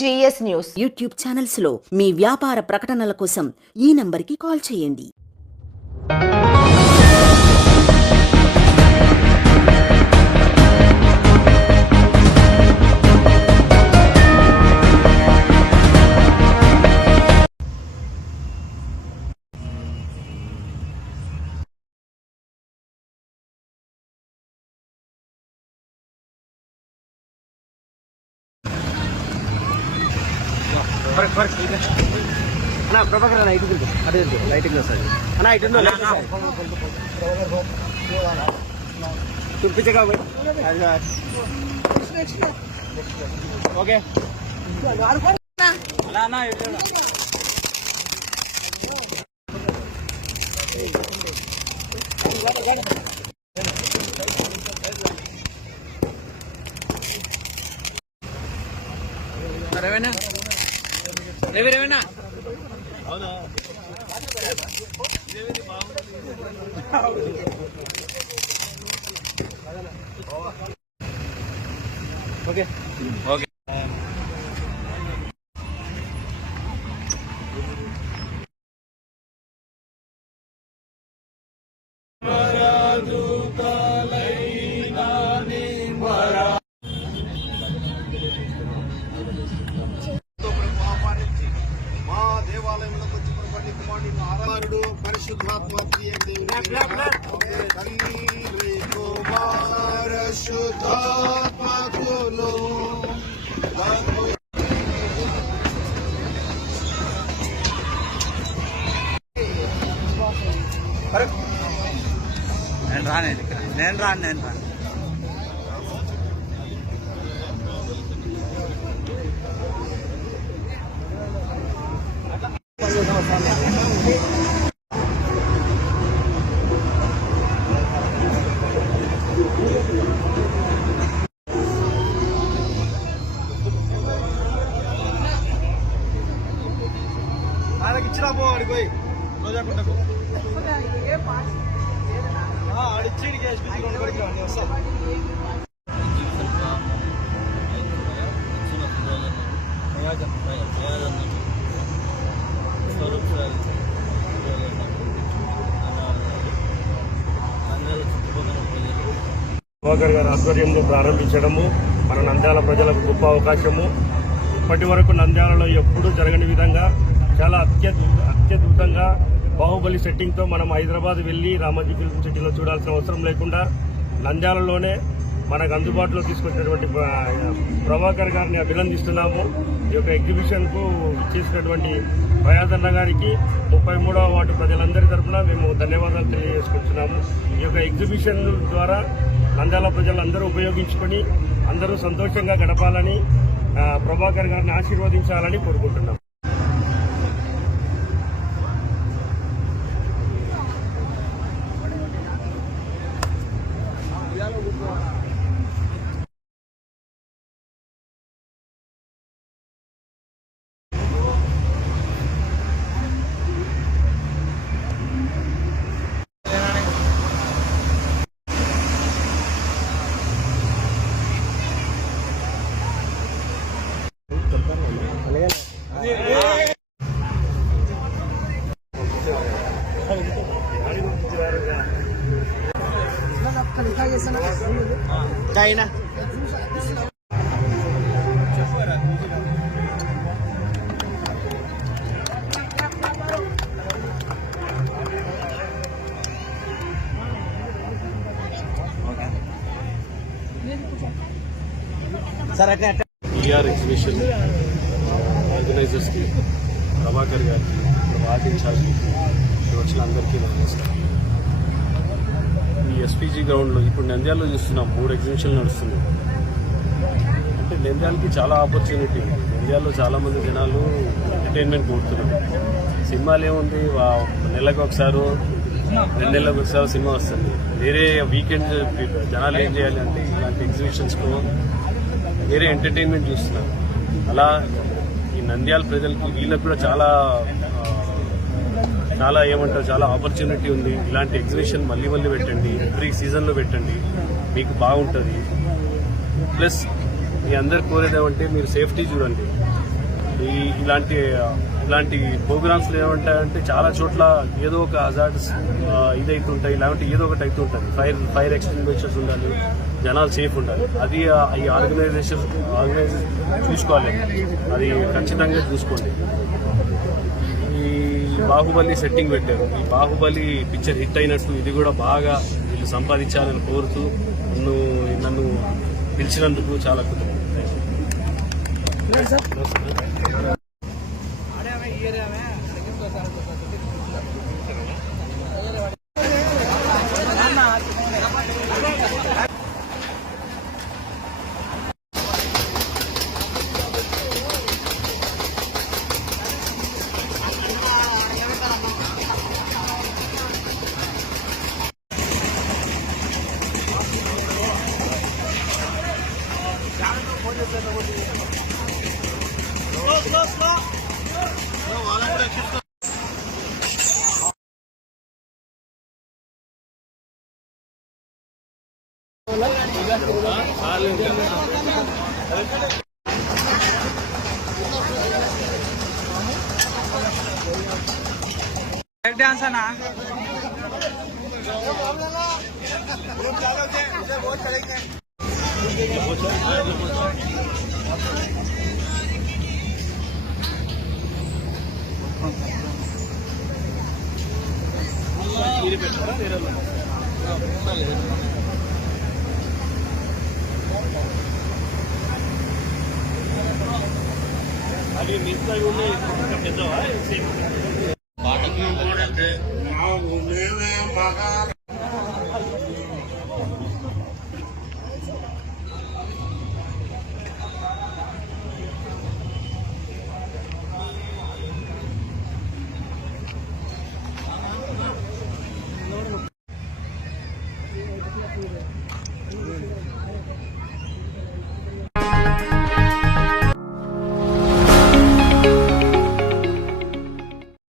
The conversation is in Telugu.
GS న్యూస్ యూట్యూబ్ ఛానల్స్ లో మీ వ్యాపార ప్రకటనల కోసం ఈ నంబర్కి కాల్ చేయండి. అన్నా ప్రభాకర్ అన్న ఇటు అదే లైటింగ్ వస్తుంది అన్న ఇటు చూపించగా ఓకే రేవేనా రేవేనా అవునా ఓకే ఓకే పరిశుద్ధాత్మ శుద్ధాత్మకులు నేను రాను ఆయనకి ఇచ్చినా పో ఆడికి పోయి రోజాకుంటకు ఆడిచ్చి వస్తాం ప్రభాకర్ గారి ఆధ్వర్యంలో ప్రారంభించడము మన నంద్యాల ప్రజలకు గొప్ప అవకాశము. ఇప్పటి వరకు నంద్యాలలో ఎప్పుడూ జరగని విధంగా చాలా అత్యద్భుతంగా బాహుబలి సెట్టింగ్తో మనం హైదరాబాద్ వెళ్లి రామోజీ ఫిల్మ్ సిటీలో చూడాల్సిన అవసరం లేకుండా నంద్యాలలోనే మనకు అందుబాటులో తీసుకొచ్చినటువంటి ప్రభాకర్ గారిని అభినందిస్తున్నాము. ఈ యొక్క ఎగ్జిబిషన్కు చేసినటువంటి వయాదన్న గారికి 33వ వార్డు ప్రజలందరి తరఫున మేము ధన్యవాదాలు తెలియజేసుకుంటున్నాము. ఈ యొక్క ఎగ్జిబిషన్ ద్వారా నంద్యాల ప్రజలందరూ ఉపయోగించుకొని అందరూ సంతోషంగా గడపాలని, ప్రభాకర్ గారిని ఆశీర్వదించాలని కోరుకుంటున్నాం. China. ఈఆర్ ఎగ్జిబిషన్ ఆర్గనైజర్స్కి, ప్రభాకర్ గారికి, వార్డ్ ఇన్ఛార్జ్కి, వచ్చిన అందరికీ నమస్కారం. ఈ ఎస్పీజీ గ్రౌండ్లో ఇప్పుడు నంద్యాలలో చూస్తున్నాం 3 ఎగ్జిబిషన్లు నడుస్తున్నాయి. అంటే నంద్యాలకి చాలా ఆపర్చునిటీ ఉంది. నంద్యాలలో చాలామంది జనాలు ఎంటర్టైన్మెంట్ కోరుతున్నారు. సినిమాలు ఏముంది, నెలకు ఒకసారి 2 నెలలకు ఒకసారి సినిమా వస్తుంది. వేరే వీకెండ్ జనాలు ఏం చేయాలి అంటే ఇలాంటి ఎగ్జిబిషన్స్కు వేరే ఎంటర్టైన్మెంట్ చూస్తున్నారు. అలా ఈ నంద్యాల ప్రజలకి వీళ్ళకి కూడా చాలా ఏమంటారు, చాలా ఆపర్చునిటీ ఉంది. ఇలాంటి ఎగ్జిబిషన్ మళ్ళీ పెట్టండి, ఎవ్రీ సీజన్లో పెట్టండి, మీకు బాగుంటుంది. ప్లస్ మీ అందరు కోరేది ఏమంటే మీరు సేఫ్టీ చూడండి. ఇలాంటి ప్రోగ్రామ్స్ ఏమంటాయంటే చాలా చోట్ల ఏదో ఒక హజార్డ్స్ ఇదైతుంటాయి, లేదంటే ఏదో ఒకటి అవుతుంటుంది. ఫైర్ ఎక్స్టింగ్విషర్స్ ఉండాలి, జనాలు సేఫ్ ఉండాలి. అది ఈ ఆర్గనైజేషన్ చూసుకోవాలి, అది ఖచ్చితంగా చూసుకోండి. ఈ బాహుబలి సెట్టింగ్ పెట్టారు, ఈ బాహుబలి పిక్చర్ హిట్ అయినట్టు ఇది కూడా బాగా వీళ్ళు సంపాదించాలని కోరుతూ నన్ను పిలిచినందుకు చాలా కృతజ్ఞతలు. డాన్స్ అన్నా అవి మిగతా ఉన్నాయి పెద్దవా